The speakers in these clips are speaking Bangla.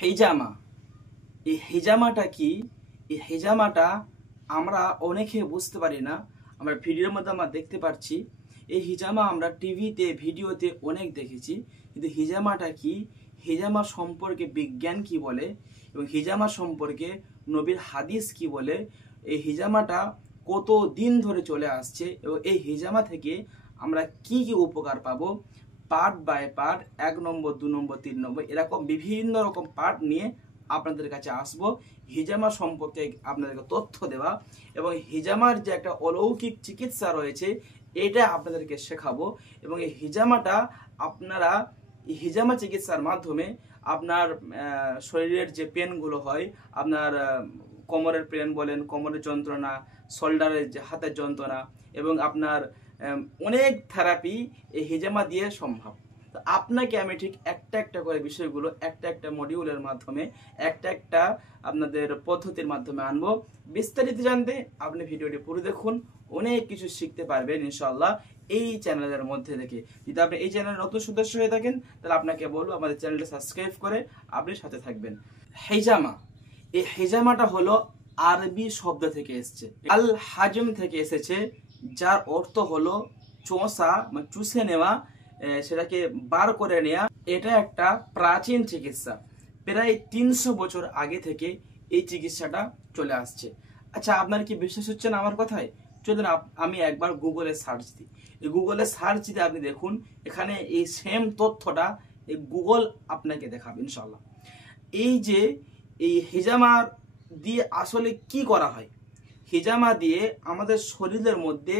হিজামা, এই হিজামাটা কি? এই হিজামাটা আমরা অনেকে বুঝতে পারি না। আমরা ভিডিওর মধ্যে আমরা দেখতে পাচ্ছি এই হিজামা আমরা টিভিতে ভিডিওতে অনেক দেখেছি, কিন্তু হিজামাটা কি, হিজামা সম্পর্কে বিজ্ঞান কি বলে এবং হিজামা সম্পর্কে নবীর হাদিস কি বলে, এই হিজামাটা কত দিন ধরে চলে আসছে এবং এই হিজামা থেকে আমরা কি কি উপকার পাবো, পার্ট বাই পার্ট 1 নম্বর 2 নম্বর 3 নম্বর এরকম বিভিন্ন রকম পার্ট নিয়ে আপনাদের কাছে আসবো। হিজামা সম্পর্কে আপনাদেরকে তথ্য দেওয়া এবং হিজামার যে একটা অলৌকিক চিকিৎসা রয়েছে এটা আপনাদেরকে শেখাবো। এবং এই হিজামাটা আপনারা হিজামা চিকিৎসার মাধ্যমে আপনার শরীরের যে পেনগুলো হয়, আপনার কোমরের পেন বলেন, কোমরের যন্ত্রণা, শোল্ডারের যে হাতের যন্ত্রণা এবং আপনার অনেক থেরাপি এই হিজামা দিয়ে সম্ভব। তো আপনাকে আমি ঠিক একটা একটা করে বিষয়গুলো একটা একটা মডিউলের মাধ্যমে একটা একটা আপনাদের পদ্ধতির মাধ্যমে আনবো। বিস্তারিত জানতে আপনি ভিডিওটি পুরো দেখুন, অনেক কিছু শিখতে পারবেন ইনশাআল্লাহ এই চ্যানেলের মধ্যে থেকে। যদি আপনি এই চ্যানেলের নতুন সদস্য হয়ে থাকেন তাহলে আপনাকে বলবো আমাদের চ্যানেলটা সাবস্ক্রাইব করে আপনি সাথে থাকবেন। হিজামা, এই হিজামাটা হলো আরবি শব্দ থেকে এসেছে, আল হাজম থেকে এসেছে, যার অর্থ হলো চোষা মানে চুষে নেওয়া, সেটাকে বার করে নেওয়া। এটা একটা প্রাচীন চিকিৎসা, প্রায় 300 বছর আগে থেকে এই চিকিৎসাটা চলে আসছে। আচ্ছা, আপনার কি বিশ্বাস হচ্ছে না আমার কথায়? চলুন আমি একবার গুগলে সার্চ দিই। এই গুগলে সার্চ দিতে আপনি দেখুন, এখানে এই সেম তথ্যটা এই গুগল আপনাকে দেখাবে ইনশাল্লাহ। এই যে এই হিজামার দিয়ে আসলে কি করা হয়, হিজামা দিয়ে আমাদের শরীরের মধ্যে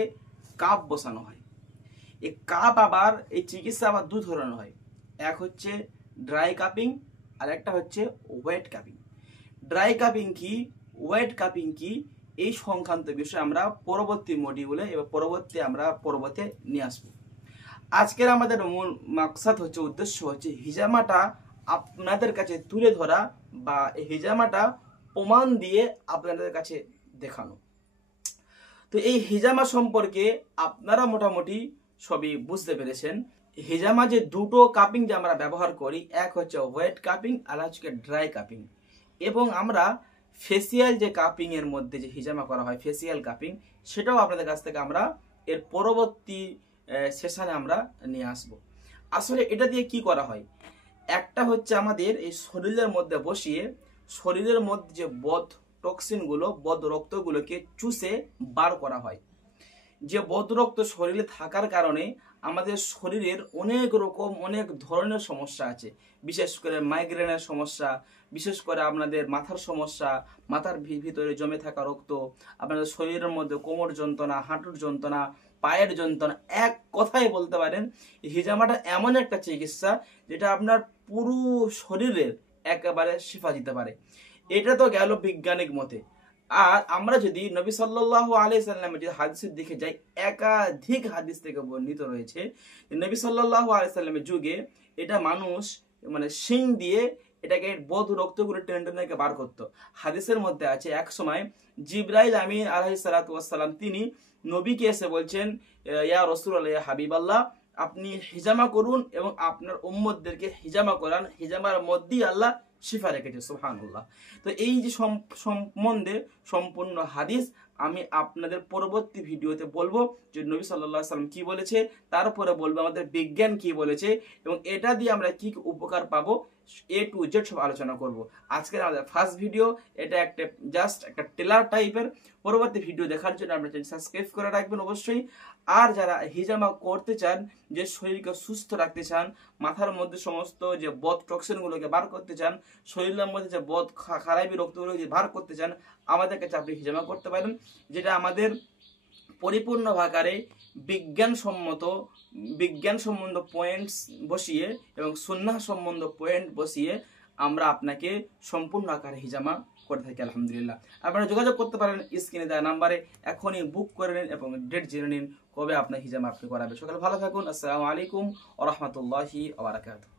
কাপ বসানো হয়। এই কাপ আবার এই চিকিৎসা আবার 2 ধরনের হয়, এক হচ্ছে ড্রাই কাপিং আর একটা হচ্ছে ওয়েট কাপিং। ড্রাই কাপিং কি, ওয়েট কাপিং কি, এই সংক্রান্ত বিষয় আমরা পরবর্তী মডিউলে এবং পরবর্তী নিয়ে আসবো। আজকের আমাদের মূল মাকসাদ হচ্ছে, উদ্দেশ্য হচ্ছে হিজামাটা আপনাদের কাছে তুলে ধরা বা হিজামাটা প্রমাণ দিয়ে আপনাদের কাছে দেখানো। তো এই হিজামা সম্পর্কে আপনারা মোটামুটি সবই বুঝতে পেরেছেন। হিজামা যে দুটো কাপিং যে আমরা ব্যবহার করি, এক হচ্ছে ওয়েট কাপিং আর হচ্ছে ড্রাই কাপিং। এবং আমরা ফেসিয়াল যে কাপিং এর মধ্যে যে হিজামা করা হয়, ফেসিয়াল কাপিং, সেটাও আপনাদের কাছ থেকে আমরা এর পরবর্তী সেশনে আমরা নিয়ে আসব। আসলে এটা দিয়ে কি করা হয়, একটা হচ্ছে আমাদের এই শরীরের মধ্যে বসিয়ে শরীরের মধ্যে যে বদ টক্সিনগুলো, বদ রক্তগুলোকে চুষে বার করা হয়। যে বদ রক্ত শরীরে থাকার কারণে আমাদের শরীরের অনেক ধরনের সমস্যা আছে, বিশেষ করে মাইগ্রেনের সমস্যা, বিশেষ করে আপনাদের মাথার সমস্যা, মাথার ভিতরে জমে থাকা রক্ত, আপনাদের শরীরের মধ্যে কোমর যন্ত্রণা, হাঁটুর যন্ত্রণা, পায়ের যন্ত্রণা, এক কথায় বলতে পারেন হিজামাটা এমন একটা চিকিৎসা যেটা আপনার পুরো শরীরের একেবারে শিফা দিতে পারে। এটা তো গেল বিজ্ঞানিক মতে। আর আমরা যদি নবী সাল্লাল্লাহু আলাইহি সাল্লামের যে হাদিসের দিকে যাই, একাধিক হাদিস থেকে বর্ণিত রয়েছে নবী সাল্লাল্লাহু আলাইহি সাল্লামের যুগে এটা মানুষ মানে শিং দিয়ে এটাকে বদ রক্তগুলো টেনে টেনে বার করত। হাদিসের মধ্যে আছে এক সময় জিবরাইল আমিন আলাইহিস সালাতু ওয়াস সালাম তিনি নবীকে এসে বলছেন, ইয়া রাসূলুল্লাহ, ইয়া হাবিবাল্লাহ, আপনি হিজামা করুন এবং আপনার উম্মতদেরকে হিজামা করান, হিজামার মধ্যেই আল্লাহ শিফা রেখেছে, সুবহানাল্লাহ। তো এই যে সম্বন্ধে সম্পূর্ণ হাদিস আমি আপনাদের পরবর্তী ভিডিওতে বলবো যে নবী সাল্লাল্লাহু আলাইহি সাল্লাম কি বলেছে, তারপরে বলবো আমাদের বিজ্ঞান কি বলেছে এবং এটা দিয়ে আমরা কি উপকার পাবো, A to Z সব আলোচনা করব। আজকের আমাদের ফার্স্ট ভিডিও, এটা জাস্ট একটা টেলার টাইপের। পরবর্তী ভিডিও দেখার জন্য আপনারা চ্যানেল সাবস্ক্রাইব করে রাখবেন অবশ্যই। আর যারা হিজামা করতে চান, যে শরীরকে সুস্থ রাখতে চান, মাথার মধ্যে সমস্ত যে বদ টক্সিনগুলোকে বার করতে চান, শরীরের মধ্যে যে বদ খারাপি রক্তগুলোকে যে বার করতে চান, আমাদের কাছে আপনি হিজামা করতে পারেন, যেটা আমাদের পরিপূর্ণ ভাগারে বিজ্ঞান সম্বন্ধ পয়েন্টস বসিয়ে এবং সুন্নাহ সম্বন্ধ পয়েন্ট বসিয়ে আমরা আপনাকে সম্পূর্ণ আকারে হিজামা করে থাকি আলহামদুলিল্লাহ। আপনারা যোগাযোগ করতে পারেন স্ক্রিনে দেওয়া নাম্বারে, এখনই বুক করে নিন এবং ডেট জেনে নিন কবে আপনার হিজামা আপনি করাবে। সকালে ভালো থাকুন। আসসালামু আলাইকুম ওয়া রাহমাতুল্লাহি ওয়া বারাকাতুহু।